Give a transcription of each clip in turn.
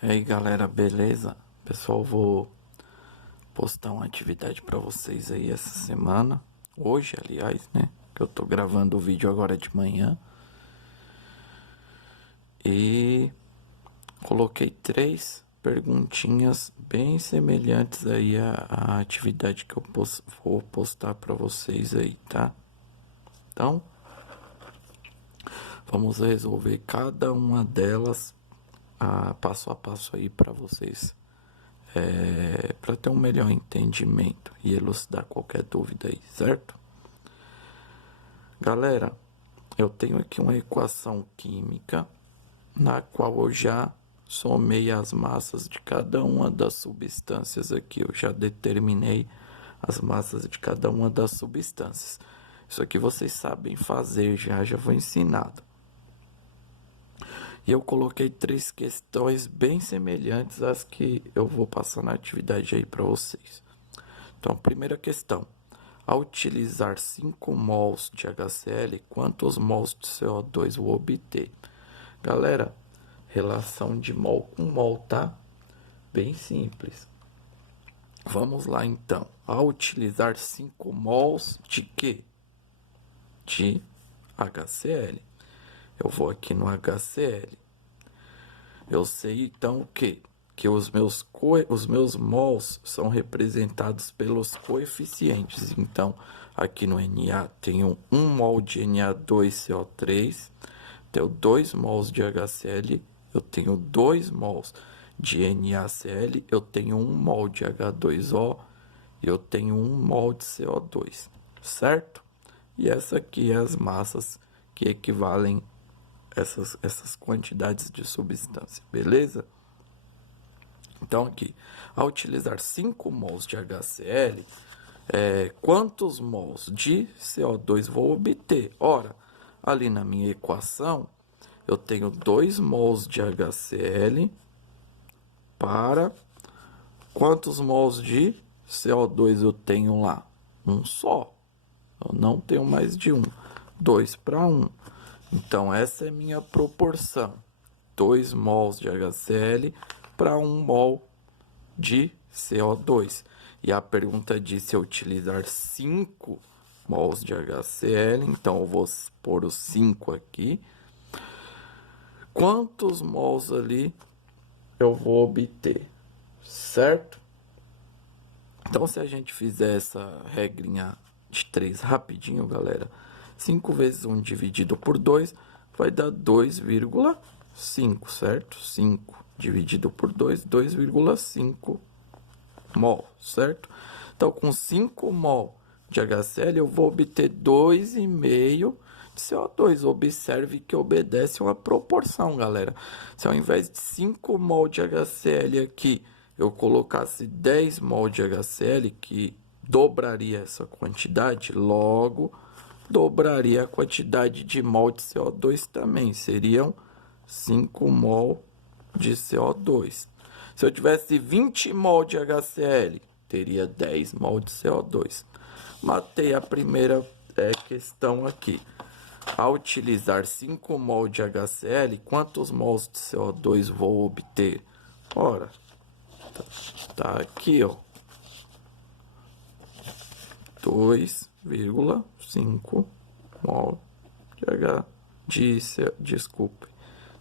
E aí galera, beleza? Pessoal, vou postar uma atividade para vocês aí essa semana. Hoje, aliás, né? Que eu tô gravando o vídeo agora de manhã. E coloquei 3 perguntinhas bem semelhantes aí à atividade que eu vou postar para vocês aí, tá? Então, vamos resolver cada uma delas passo a passo aí para vocês. Para ter um melhor entendimento e elucidar qualquer dúvida aí, certo? Galera, eu tenho aqui uma equação química na qual eu já somei as massas de cada uma das substâncias aqui. Eu já determinei as massas de cada uma das substâncias. Isso aqui vocês sabem fazer, já vou ensinado. E eu coloquei 3 questões bem semelhantes às que eu vou passar na atividade aí para vocês. Então, primeira questão. Ao utilizar 5 mols de HCl, quantos mols de CO2 vou obter? Galera, relação de mol com mol, tá? Bem simples. Vamos lá, então. Ao utilizar 5 mols de quê? De HCl. Eu vou aqui no HCl. Eu sei, então, o quê? Que os meus mols são representados pelos coeficientes. Então, aqui no Na tenho 1 mol de Na2CO3, tenho 2 mols de HCl, eu tenho 2 mols de NaCl, eu tenho 1 mol de H2O e eu tenho 1 mol de CO2, certo? E essa aqui é as massas que equivalem essas quantidades de substância, beleza? Então, aqui, ao utilizar 5 mols de HCl, quantos mols de CO2 vou obter? Ora, ali na minha equação, eu tenho 2 mols de HCl para quantos mols de CO2 eu tenho lá? Um só. Eu não tenho mais de um. 2 para 1. Então, essa é minha proporção. 2 mols de HCl para 1 mol de CO2. E a pergunta diz se eu utilizar 5 mols de HCl, então eu vou pôr os 5 aqui. Quantos mols ali eu vou obter, certo? Então, se a gente fizer essa regrinha de 3 rapidinho, galera, 5 vezes 1 dividido por 2 vai dar 2,5, certo? 5 dividido por 2, 2,5 mol, certo? Então, com 5 mol de HCl, eu vou obter 2,5 de CO2. Observe que obedece uma proporção, galera. Se ao invés de 5 mol de HCl aqui, eu colocasse 10 mol de HCl, que dobraria essa quantidade, logo dobraria a quantidade de mol de CO2 também. Seriam 5 mol de CO2. Se eu tivesse 20 mol de HCl, teria 10 mol de CO2. Matei a primeira questão aqui. Ao utilizar 5 mol de HCl, quantos mols de CO2 vou obter? Ora, tá aqui, ó. 2,5 mol de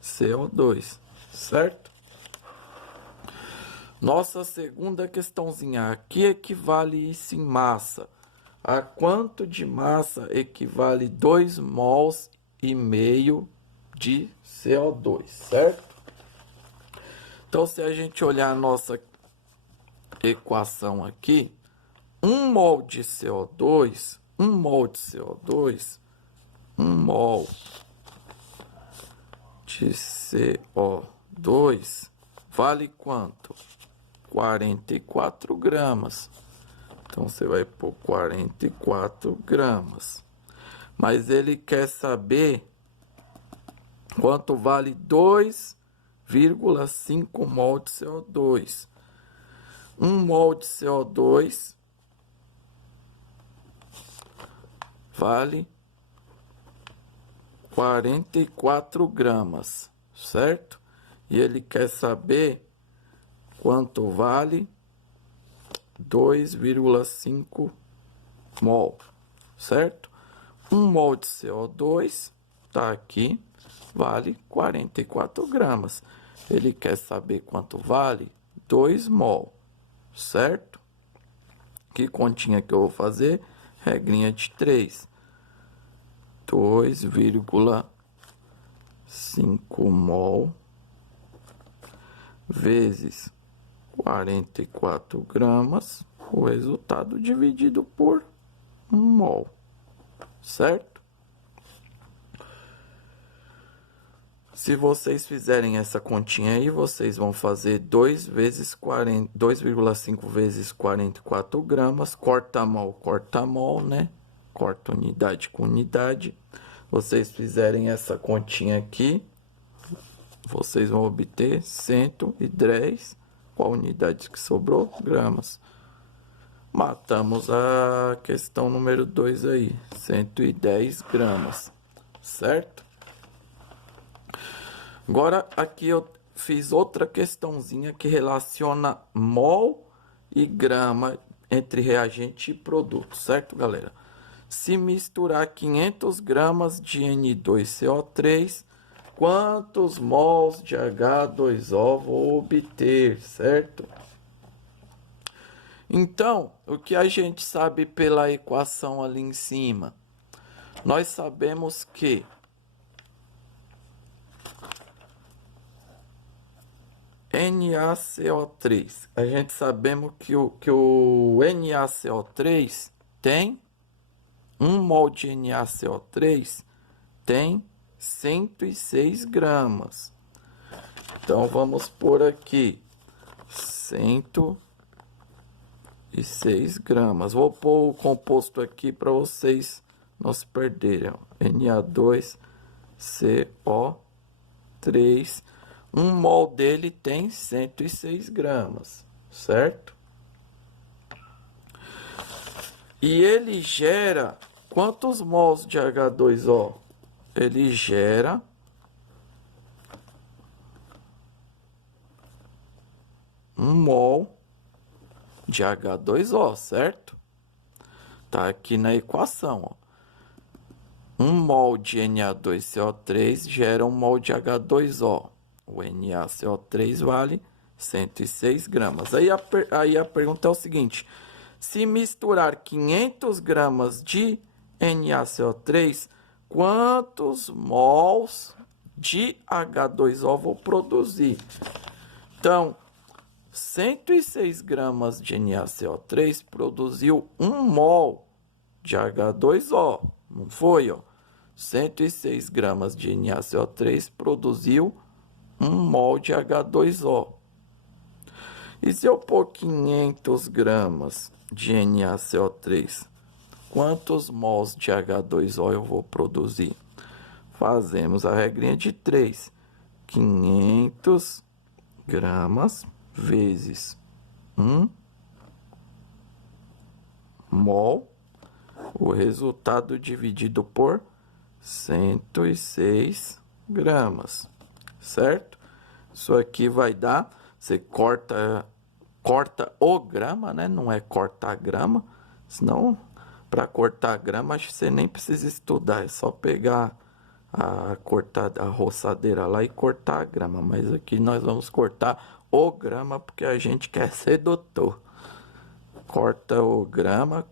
CO2, certo? Nossa segunda questãozinha aqui equivale isso em massa. A quanto de massa equivale 2 mols e meio de CO2, certo? Então, se a gente olhar a nossa equação aqui, 1 mol de CO2, 1 mol de CO2, 1 mol de CO2 vale quanto? 44 gramas. Então, você vai pôr 44 gramas. Mas ele quer saber quanto vale 2,5 mol de CO2. 1 mol de CO2 vale 44 gramas, certo? e ele quer saber quanto vale 2,5 mol, certo? 1 mol de CO2 tá aqui, vale 44 gramas. Ele quer saber quanto vale 2 mol, certo? Que continha que eu vou fazer? Regrinha de 3. 2,5 mol vezes 44 gramas, o resultado dividido por 1 mol, certo? Se vocês fizerem essa continha aí, vocês vão fazer 2,5 vezes 44 gramas, corta mol, né? Corta unidade com unidade. Vocês fizerem essa continha aqui, vocês vão obter 110, qual unidade que sobrou? Gramas. Matamos a questão número 2 aí, 110 gramas, certo? Agora, aqui eu fiz outra questãozinha que relaciona mol e grama entre reagente e produto, certo, galera? Se misturar 500 gramas de N2CO3, quantos mols de H2O vou obter, certo? Então, o que a gente sabe pela equação ali em cima? Nós sabemos que NaCO3, a gente sabemos que o NaCO3 tem 1 mol de NaCO3 tem 106 gramas. Então, vamos por aqui 106 gramas. Vou pôr o composto aqui para vocês não se perderem. Na2CO3. 1 mol dele tem 106 gramas, certo? E ele gera quantos mols de H2O? Ele gera 1 mol de H2O, certo? Tá aqui na equação, ó. 1 mol de Na2CO3 gera 1 mol de H2O. O NaCO3 vale 106 gramas. Aí a pergunta é o seguinte: se misturar 500 gramas de NaCO3, quantos mols de H2O vou produzir? Então, 106 gramas de NaCO3 produziu 1 mol de H2O, não foi, ó? 106 gramas de NaCO3 produziu 1 mol de H2O. E se eu pôr 500 gramas de NaCO3, quantos mols de H2O eu vou produzir? Fazemos a regrinha de 3. 500 gramas vezes 1 mol, o resultado dividido por 106 gramas, certo? Isso aqui vai dar, você corta o grama, né? Não é cortar grama, senão para cortar grama acho que você nem precisa estudar, é só pegar a roçadeira lá e cortar a grama, mas aqui nós vamos cortar o grama porque a gente quer ser doutor. Corta o grama,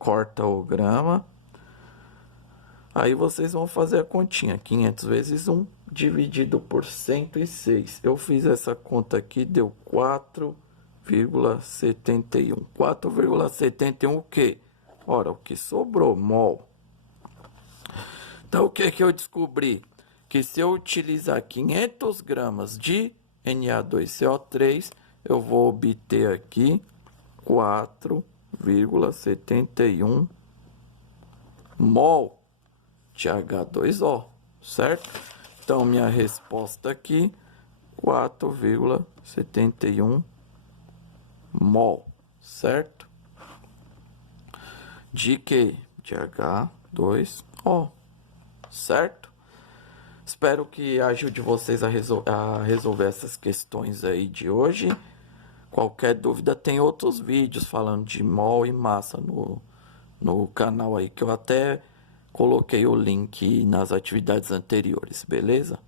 aí vocês vão fazer a continha, 500 vezes 1 dividido por 106. Eu fiz essa conta aqui, deu 4,71. 4,71 o quê? Ora, o que sobrou, mol. Então, o que que eu descobri? Que se eu utilizar 500 gramas de Na2CO3, eu vou obter aqui 4,71 mol de H2O, certo? Então, minha resposta aqui, 4,71 mol, certo? De quê? De H2O, certo? Espero que ajude vocês a resolver essas questões aí de hoje. Qualquer dúvida, tem outros vídeos falando de mol e massa no canal aí, que eu até coloquei o link nas atividades anteriores, beleza?